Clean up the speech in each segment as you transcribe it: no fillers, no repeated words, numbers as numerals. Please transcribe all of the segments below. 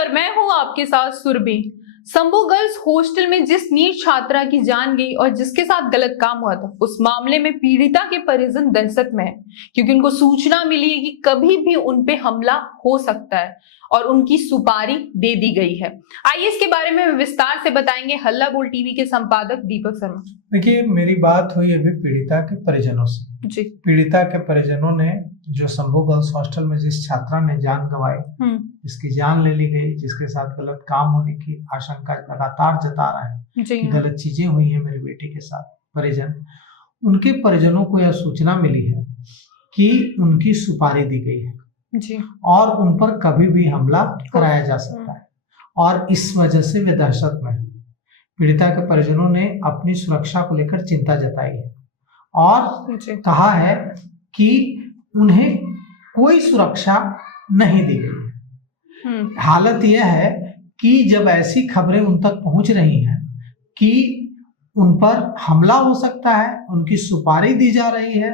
और मैं हूं आपके साथ सुरभि। संभू गर्ल्स हॉस्टल में जिस नीट छात्रा की जान गई और जिसके साथ गलत काम हुआ था, उस मामले में पीड़िता के परिजन दहशत में है, क्योंकि उनको सूचना मिली है कि कभी भी उन पे हमला हो सकता है और उनकी सुपारी दे दी गई है। आइए इसके बारे में विस्तार से बताएंगे हल्ला बोल टीवी के संपादक दीपक शर्मा। देखिए, मेरी बात हुई अभी पीड़िता के परिजनों से जी। पीड़िता के परिजनों ने जो संभू गर्ल्स हॉस्टल में जिस छात्रा ने जान गंवाई, जिसकी जान ले ली गई, जिसके साथ गलत काम होने की आशंका लगातार जता रहे हैं कि गलत चीजें हुई हैं मेरी बेटी के साथ, परिजन, उनके परिजनों को यह सूचना मिली है कि उनकी सुपारी दी गई है जी। और उन पर कभी भी हमला कराया जा सकता है और इस वजह से वे दहशत में हैं। पीड़िता के परिजनों ने अपनी सुरक्षा को लेकर चिंता जताई है और कहा है कि उन्हें कोई सुरक्षा नहीं दी गई है। हालत यह है कि जब ऐसी खबरें उन तक पहुंच रही हैं कि उन पर हमला हो सकता है, उनकी सुपारी दी जा रही है,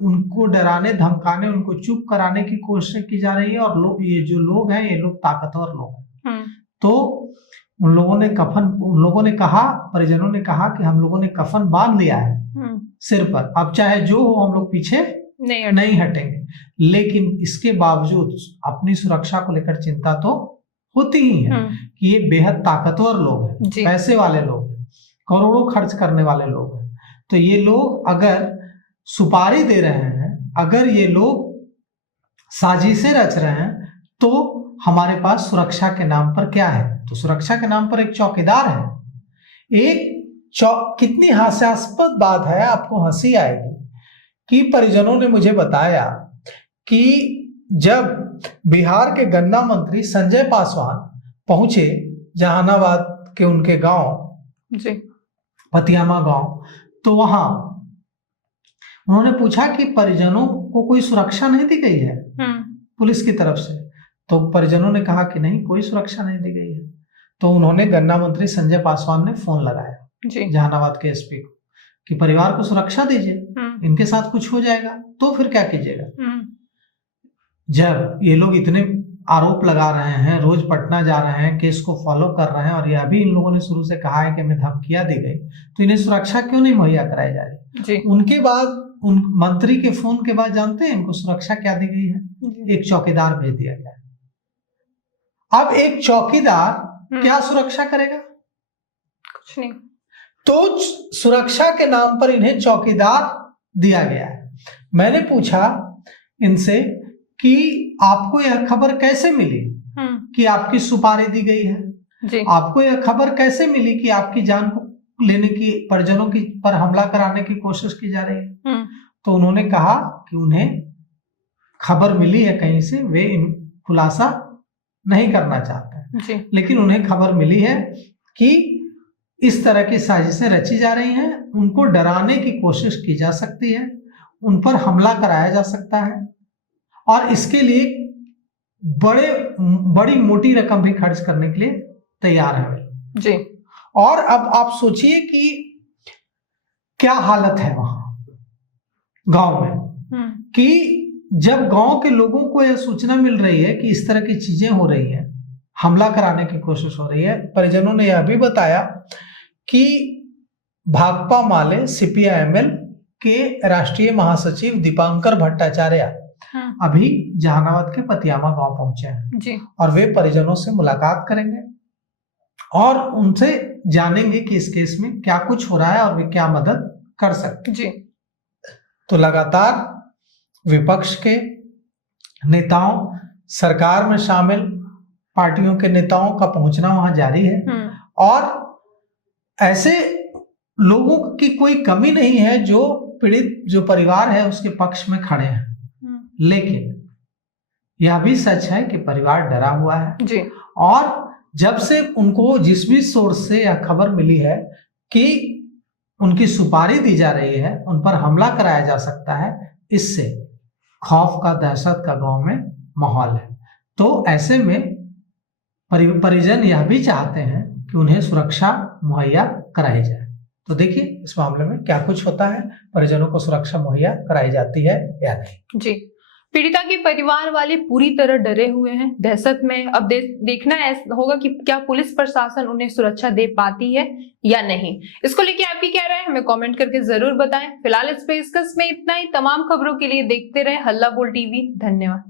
उनको डराने धमकाने, उनको चुप कराने की कोशिश की जा रही है और ये जो लोग हैं, ये लोग ताकतवर लोग हैं। तो उन लोगों ने कहा, परिजनों ने कहा कि हम लोगों ने कफन बांध लिया है सिर पर, अब चाहे जो हो हम लोग पीछे नहीं हटेंगे। लेकिन इसके बावजूद अपनी सुरक्षा को लेकर चिंता तो होती ही है कि ये बेहद ताकतवर लोग हैं, पैसे वाले लोग हैं, करोड़ों खर्च करने वाले लोग हैं। तो ये लोग अगर सुपारी दे रहे हैं, अगर ये लोग साजिशें रच रहे हैं, तो हमारे पास सुरक्षा के नाम पर क्या है? तो सुरक्षा के नाम पर एक चौकीदार है। कितनी हास्यास्पद बात है, आपको हंसी आएगी कि परिजनों ने मुझे बताया कि जब बिहार के गन्ना मंत्री संजय पासवान पहुंचे जहानाबाद के उनके गांव पतियामा गांव, तो वहां उन्होंने पूछा कि परिजनों को कोई सुरक्षा नहीं दी गई है पुलिस की तरफ से। तो परिजनों ने कहा कि नहीं, कोई सुरक्षा नहीं दी गई है। तो उन्होंने गन्ना मंत्री संजय पासवान ने फोन लगाया जहानाबाद के एसपी को कि परिवार को सुरक्षा दीजिए, इनके साथ कुछ हो जाएगा तो फिर क्या कीजिएगा। जब ये लोग इतने आरोप लगा रहे हैं, रोज पटना जा रहे हैं, केस को फॉलो कर रहे हैं और यह भी इन लोगों ने शुरू से कहा है कि हमें धमकियां दी गई, तो इन्हें सुरक्षा क्यों नहीं मुहैया कराई जा रही? उनके बाद, उन मंत्री के फोन के बाद, जानते हैं इनको सुरक्षा क्या दी गई है? एक चौकीदार भेज दिया गया। अब एक चौकीदार क्या सुरक्षा करेगा? कुछ नहीं। तो सुरक्षा के नाम पर इन्हें चौकीदार दिया गया है। मैंने पूछा इनसे कि आपको यह खबर कैसे मिली कि आपकी सुपारी दी गई है? आपको यह खबर कैसे मिली कि आपकी जान को लेने की, परिजनों की पर हमला कराने की कोशिश की जा रही है? तो उन्होंने कहा कि उन्हें खबर मिली है कहीं से, वे खुलासा नहीं करना चाहते हैं, लेकिन उन्हें खबर मिली है कि इस तरह की साजिशें रची जा रही हैं, उनको डराने की कोशिश की जा सकती है, उन पर हमला कराया जा सकता है और इसके लिए बड़ी मोटी रकम भी खर्च करने के लिए तैयार है जी। और अब आप सोचिए कि क्या हालत है वहां गांव में कि जब गांव के लोगों को यह सूचना मिल रही है कि इस तरह की चीजें हो रही हैं, हमला कराने की कोशिश हो रही है। परिजनों ने यह भी बताया कि भाकपा माले सीपीआईएमएल के राष्ट्रीय महासचिव दीपांकर भट्टाचार्य अभी जहानाबाद के पतियामा गांव पहुंचे हैं जी। और वे परिजनों से मुलाकात करेंगे और उनसे जानेंगे कि इस केस में क्या कुछ हो रहा है और वे क्या मदद कर सकते जी। तो लगातार विपक्ष के नेताओं, सरकार में शामिल पार्टियों के नेताओं का पहुंचना वहां जारी है और ऐसे लोगों की कोई कमी नहीं है जो पीड़ित, जो परिवार है उसके पक्ष में खड़े हैं। लेकिन यह भी सच है कि परिवार डरा हुआ है जी। और जब से उनको जिस भी सोर्स से यह खबर मिली है कि उनकी सुपारी दी जा रही है, उन पर हमला कराया जा सकता है, इससे खौफ का, दहशत का गांव में माहौल है। तो ऐसे में परिजन यह भी चाहते हैं कि उन्हें सुरक्षा मुहैया कराई जाए। तो देखिए इस मामले में क्या कुछ होता है, परिजनों को सुरक्षा मुहैया कराई जाती है या नहीं जी। पीड़िता के परिवार वाले पूरी तरह डरे हुए हैं, दहशत में। अब देखना होगा कि क्या पुलिस प्रशासन उन्हें सुरक्षा दे पाती है या नहीं। इसको लेके आपकी क्या राय है, हमें कमेंट करके जरूर बताएं। फिलहाल इस पेशकश में इतना ही। तमाम खबरों के लिए देखते रहे हल्ला बोल टीवी। धन्यवाद।